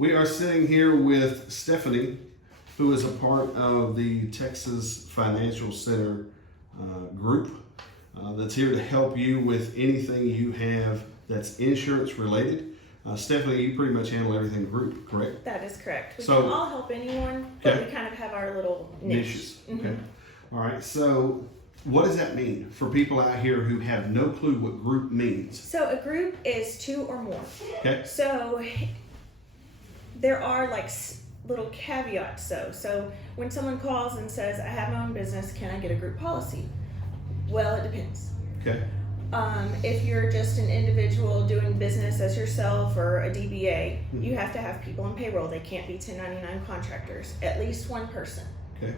We are sitting here with Stephanie, who is a part of the Texas Financial Center group that's here to help you with anything you have that's insurance related. Stephanie, you pretty much handle everything group, correct? That is correct. We So- can all help anyone, but Okay. we kind of have our little niche. Niches. Okay. All right. So, what does that mean for people out here who have no clue what group means? So a group is 2 or more. Okay. So there are like little caveats though. So when someone calls and says, I have my own business, can I get a group policy? Well, it depends. Okay. If you're just an individual doing business as yourself or a DBA, you have to have people on payroll. They can't be 1099 contractors, at least one person. Okay.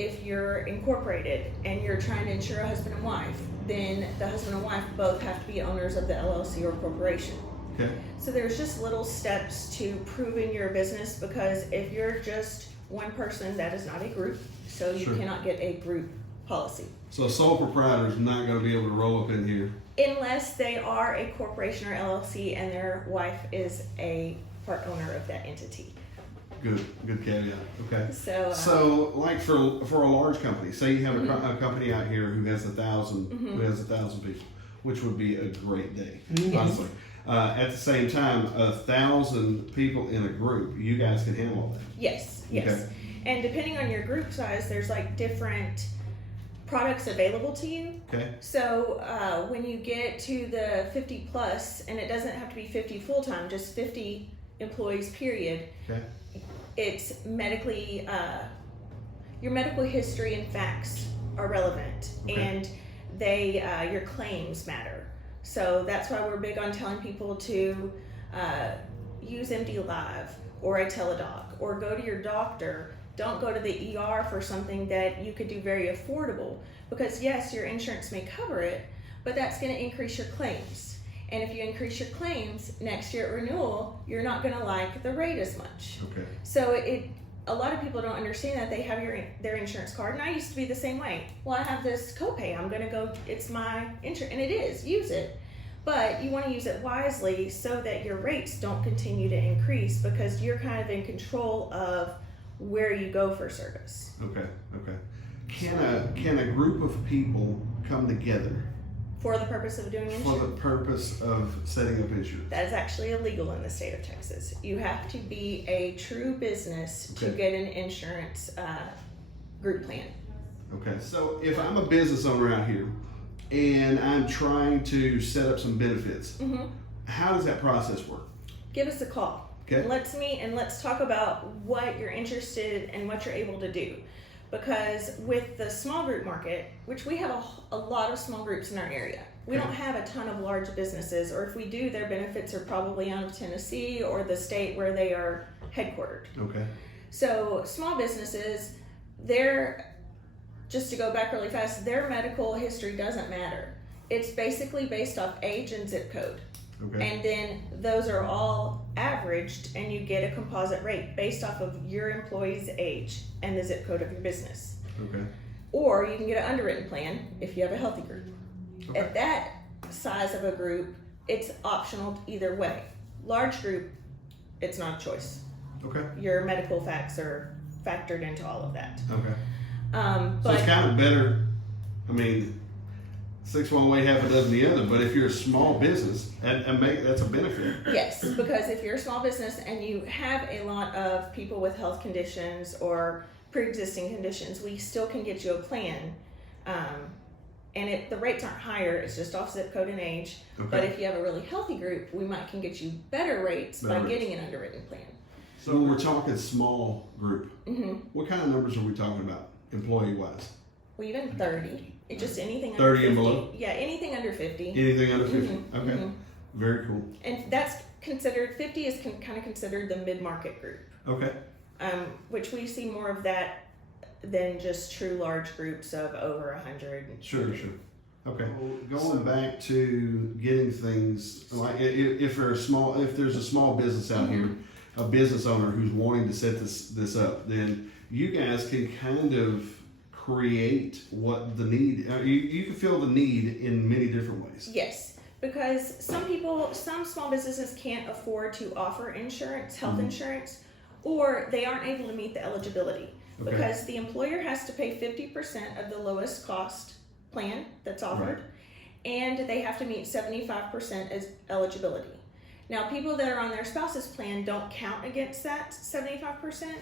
If you're incorporated and you're trying to insure a husband and wife, then the husband and wife both have to be owners of the LLC or corporation. Okay. So there's just little steps to proving your business, because if you're just one person, that is not a group, so you Sure. cannot get a group policy. So a sole proprietor is not going to be able to roll up in here. Unless they are a corporation or LLC and their wife is a part owner of that entity. Good caveat. Okay. So, Like for a large company, say you have a company out here who has 1,000 people, which would be a great day, honestly. At the same time, 1,000 people in a group, you guys can handle all that. yes. Okay. And depending on your group size, there's like different products available to you. Okay. So when you get to the 50 plus, and it doesn't have to be 50 full time, just 50 employees period. Okay. It's medically, your medical history and facts are relevant, Okay. and your claims matter. So that's why we're big on telling people to use MD Live or a Teladoc, or go to your doctor. Don't go to the ER for something that you could do very affordable, because yes, your insurance may cover it, but that's going to increase your claims. And if you increase your claims next year at renewal, you're not going to like the rate as much. Okay. So a lot of people don't understand that they have their insurance card, and I used to be the same way. Well, I have this copay. I'm going to go. It's my insurance, and it is. Use it, but you want to use it wisely so that your rates don't continue to increase, because you're kind of in control of where you go for service. Okay. Can a group of people come together For the purpose of doing for insurance. the purpose of setting up insurance? That is actually illegal in the state of Texas. You have to be a true business to Okay. get an insurance group plan. Okay. So if I'm a business owner out here and I'm trying to set up some benefits, how does that process work? Give us a call. Okay. Let's meet and let's talk about what you're interested in and what you're able to do. Because with the small group market, which we have a lot of small groups in our area, we Okay. don't have a ton of large businesses, or if we do, their benefits are probably out of Tennessee or the state where they are headquartered. Okay. So small businesses, just to go back really fast, their medical history doesn't matter. It's basically based off age and zip code. Okay. And then those are all averaged, and you get a composite rate based off of your employee's age and the zip code of your business. Okay. Or you can get an underwritten plan if you have a healthy group. Okay. At that size of a group, it's optional either way. Large group, it's not a choice. Okay. Your medical facts are factored into all of that. Okay. So But it's kind of better. I mean, 6 one way, half a dozen the other. But if you're a small business, that's a benefit. yes, because if you're a small business and you have a lot of people with health conditions or pre-existing conditions, we still can get you a plan. And the rates aren't higher, it's just off zip code and age. Okay. But if you have a really healthy group, we can get you better rates by getting an underwritten plan. So when we're talking small group, what kind of numbers are we talking about, employee-wise? Well, even 30. It's just anything under 30 50. and below? Yeah, anything under 50. Anything under 50? Okay. Very cool. And that's considered, 50 is kind of considered the mid-market group. Okay. Which we see more of that than just true large groups of over 100. Sure. Okay. Going back to getting things, like if there's a small business out here, a business owner who's wanting to set this up, then you guys can kind of create what the need, you can fill the need in many different ways. Yes, because some small businesses can't afford to offer insurance, health insurance, or they aren't able to meet the eligibility. Okay. Because the employer has to pay 50% of the lowest cost plan that's offered, and they have to meet 75% as eligibility. Now, people that are on their spouse's plan don't count against that 75%,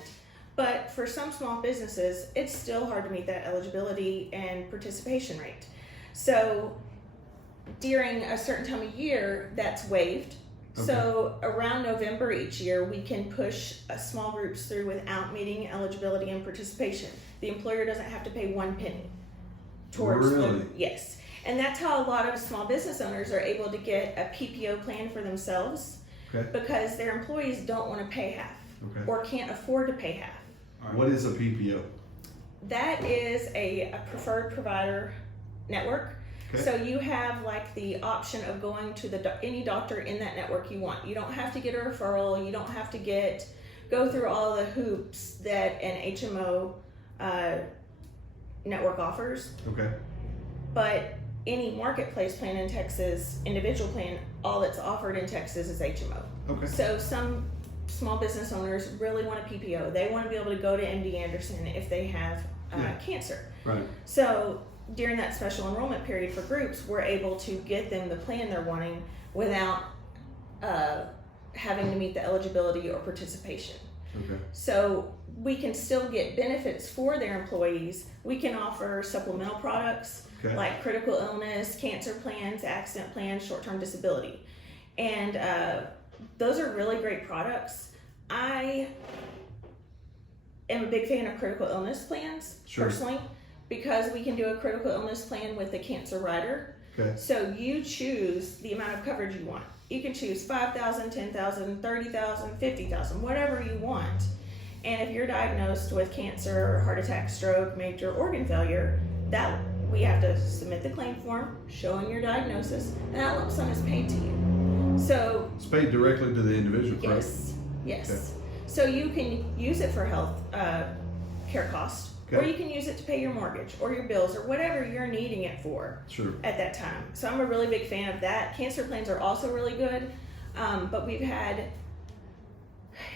but for some small businesses, it's still hard to meet that eligibility and participation rate. So during a certain time of year, that's waived. Okay. So around November each year, we can push small groups through without meeting eligibility and participation. The employer doesn't have to pay 1 penny towards them. Yes. And that's how a lot of small business owners are able to get a PPO plan for themselves, because their employees don't want to pay half or can't afford to pay half. All right. What is a PPO? That is a preferred provider network. So you have like the option of going to any doctor in that network you want. You don't have to get a referral. You don't have to go through all the hoops that an HMO network offers. Okay. But any marketplace plan in Texas, individual plan, all that's offered in Texas is HMO. Okay. So some small business owners really want a PPO. They want to be able to go to MD Anderson if they have cancer. Right. So during that special enrollment period for groups, we're able to get them the plan they're wanting without having to meet the eligibility or participation. Okay. So we can still get benefits for their employees. We can offer supplemental products like critical illness, cancer plans, accident plans, short-term disability. And those are really great products. I am a big fan of critical illness plans personally, because we can do a critical illness plan with the cancer rider. Okay. So you choose the amount of coverage you want. You can choose 5,000, 10,000, 30,000, 50,000, whatever you want. And if you're diagnosed with cancer, heart attack, stroke, major organ failure, that we have to submit the claim form showing your diagnosis, and that lump sum is paid to you. So it's paid directly to the individual, correct? Yes. Okay. So you can use it for health care costs, or you can use it to pay your mortgage or your bills or whatever you're needing it for at that time. So I'm a really big fan of that. Cancer plans are also really good, but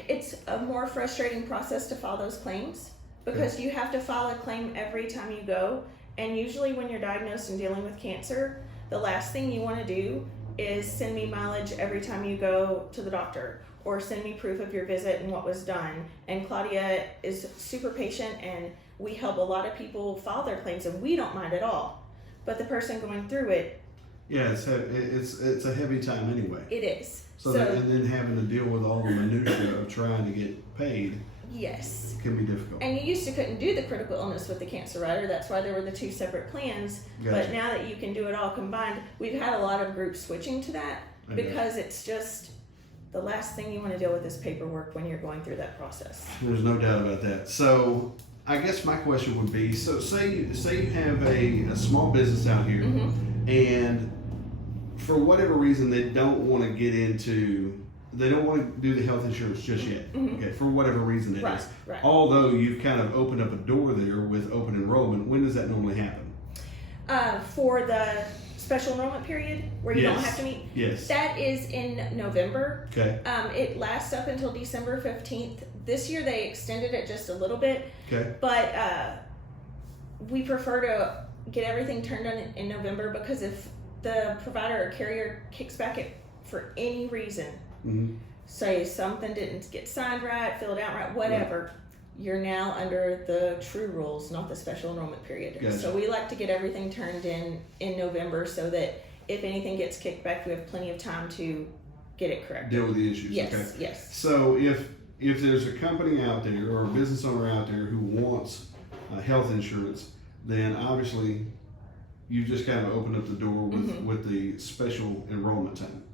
it's a more frustrating process to file those claims, because you have to file a claim every time you go. And usually when you're diagnosed and dealing with cancer, the last thing you want to do is send me mileage every time you go to the doctor, or send me proof of your visit and what was done. And Claudia is super patient, and we help a lot of people file their claims, and we don't mind at all. But the person going through it, it's a heavy time anyway. It is. So and then having to deal with all the minutiae of trying to get paid. Yes. Can be difficult. And you couldn't do the critical illness with the cancer rider. That's why there were the two separate plans. Gotcha. But now that you can do it all combined, we've had a lot of groups switching to that, because it's just the last thing you want to deal with is paperwork when you're going through that process. There's no doubt about that. So I guess my question would be, so say you have a small business out here, and for whatever reason they don't want to do the health insurance just yet. Okay, for whatever reason it is. Right. Although you've kind of opened up a door there with open enrollment, when does that normally happen? For the special enrollment period where you don't have to meet? Yes. That is in November. Okay. It lasts up until December 15th. This year they extended it just a little bit. Okay. But we prefer to get everything turned on in November, because if the provider or carrier kicks back it for any reason, say something didn't get signed right, filled out right, whatever, you're now under the true rules, not the special enrollment period. Gotcha. So we like to get everything turned in November, so that if anything gets kicked back, we have plenty of time to get it corrected. Deal with the issues. Yes, okay. yes. So if there's a company out there or a business owner out there who wants health insurance, then obviously you just kind of opened up the door with the special enrollment time.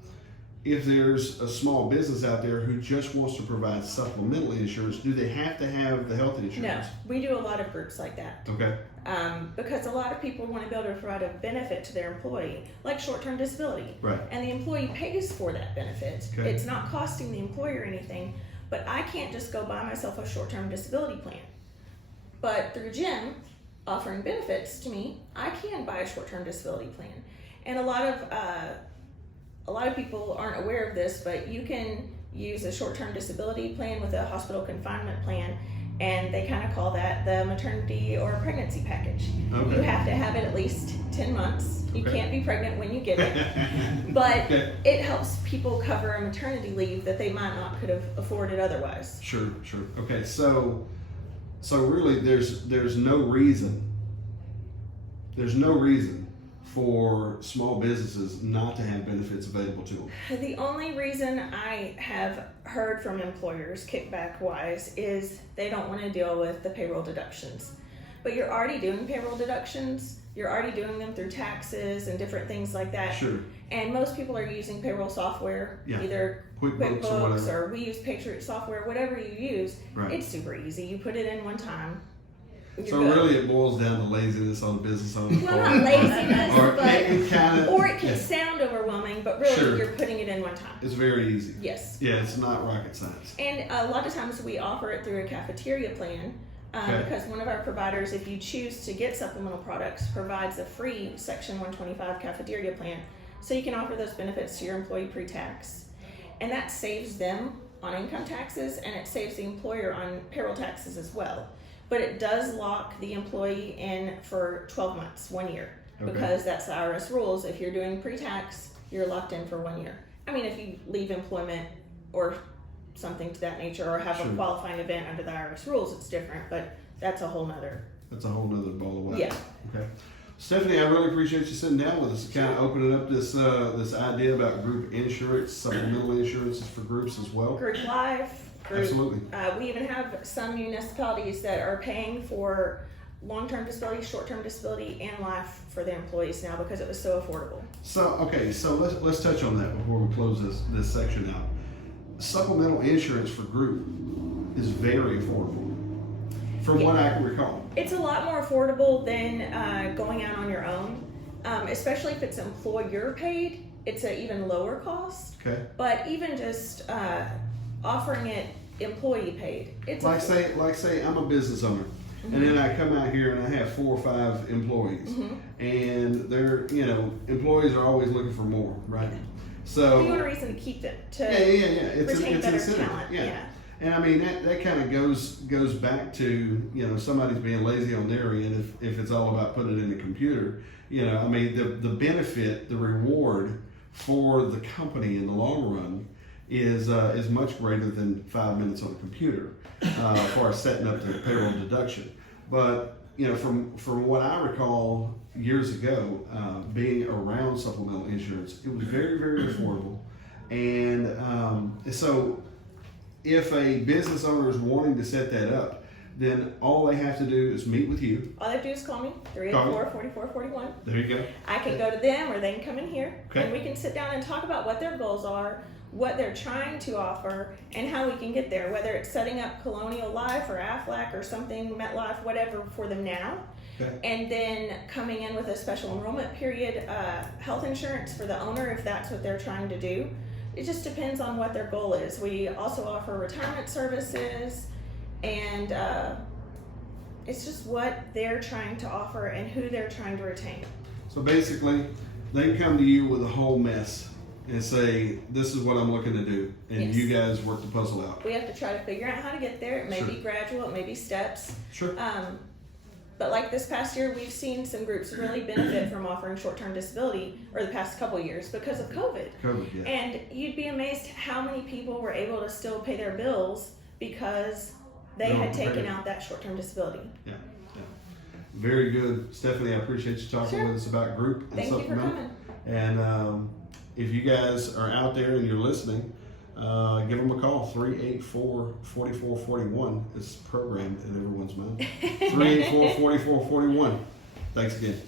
If there's a small business out there who just wants to provide supplemental insurance, do they have to have the health insurance? No, we do a lot of groups like that. Okay. Because a lot of people want to be able to provide a benefit to their employee, like short-term disability. Right. And the employee pays for that benefit. Okay. It's not costing the employer anything, but I can't just go buy myself a short-term disability plan. But through Jim offering benefits to me, I can buy a short-term disability plan. And a lot of a lot of people aren't aware of this, but you can use a short-term disability plan with a hospital confinement plan, and they kind of call that the maternity or pregnancy package. Okay. You have to have it at least 10 months. You Okay. can't be pregnant when you get it. But Okay. it helps people cover a maternity leave that they might not could have afforded otherwise. Sure. Okay, so really there's no reason for small businesses not to have benefits available to them. The only reason I have heard from employers, kickback wise, is they don't want to deal with the payroll deductions. But you're already doing payroll deductions, you're already doing them through taxes and different things like that. Sure. And most people are using payroll software, Yeah. either QuickBooks or whatever. or we use Patriot software, whatever you use. Right. It's super easy. You put it in one time. You're So good. really it boils down to laziness on the business owner's Well, part. not laziness, Or but it kinda, or it can yeah, sound overwhelming, but really Sure. you're putting it in one time. it's very easy. Yes. Yeah, it's not rocket science. And a lot of times we offer it through a cafeteria plan Okay. because one of our providers, if you choose to get supplemental products, provides a free Section 125 cafeteria plan. So you can offer those benefits to your employee pre-tax. And that saves them on income taxes and it saves the employer on payroll taxes as well. But it does lock the employee in for 12 months, 1 year, Okay. because that's the IRS rules. If you're doing pre-tax, you're locked in for 1 year. I mean, if you leave employment or something to that nature or have Sure. a qualifying event under the IRS rules, it's different, but that's a whole nother. That's a whole nother ball of wax. Yeah. Okay. Stephanie, I really appreciate you sitting down with us, kind of opening up this idea about group insurance, supplemental insurances for groups as well. Group life, group. Absolutely. We even have some municipalities that are paying for long-term disability, short-term disability, and life for their employees now because it was so affordable. So let's touch on that before we close this section out. Supplemental insurance for group is very affordable, from what I can recall. It's a lot more affordable than going out on your own, especially if it's employer paid. It's an even lower cost. Okay. But even just offering it employee paid, it's Like say I'm a business owner, and then I come out here and I have 4 or 5 employees, and they're employees are always looking for more, right? So you want a reason to keep them to yeah. It's retain it's better incentive. talent. Yeah. And I mean that kind of goes back to somebody's being lazy on their end if it's all about putting it in the computer. I mean the benefit, the reward for the company in the long run is much greater than 5 minutes on the computer for setting up the payroll deduction. But from what I recall years ago, being around supplemental insurance, it was very, very affordable. And so if a business owner is wanting to set that up, then all they have to do is meet with you. All they have to do is call me, 384-4441. There you go. I can go to them or they can come in here Okay. and we can sit down and talk about what their goals are, what they're trying to offer, and how we can get there, whether it's setting up Colonial Life or Aflac or something, MetLife, whatever for them now. Okay. And then coming in with a special enrollment period, health insurance for the owner if that's what they're trying to do. It just depends on what their goal is. We also offer retirement services, and it's just what they're trying to offer and who they're trying to retain. So basically, they can come to you with a whole mess and say, "This is what I'm looking to do," and Yes. you guys work the puzzle out. We have to try to figure out how to get there. It may Sure. be gradual, it may be steps. Sure. But like this past year, we've seen some groups really benefit from offering short-term disability, or the past couple years, because of COVID. COVID, yeah. And you'd be amazed how many people were able to still pay their bills because they No, had taken great. out that short-term disability. Yeah. Very good, Stephanie. I appreciate you talking Sure. with us about group and Thank you for supplemental. coming. And if you guys are out there and you're listening, give them a call. 384-4441 is programmed in everyone's mind. 384-4441. Thanks again.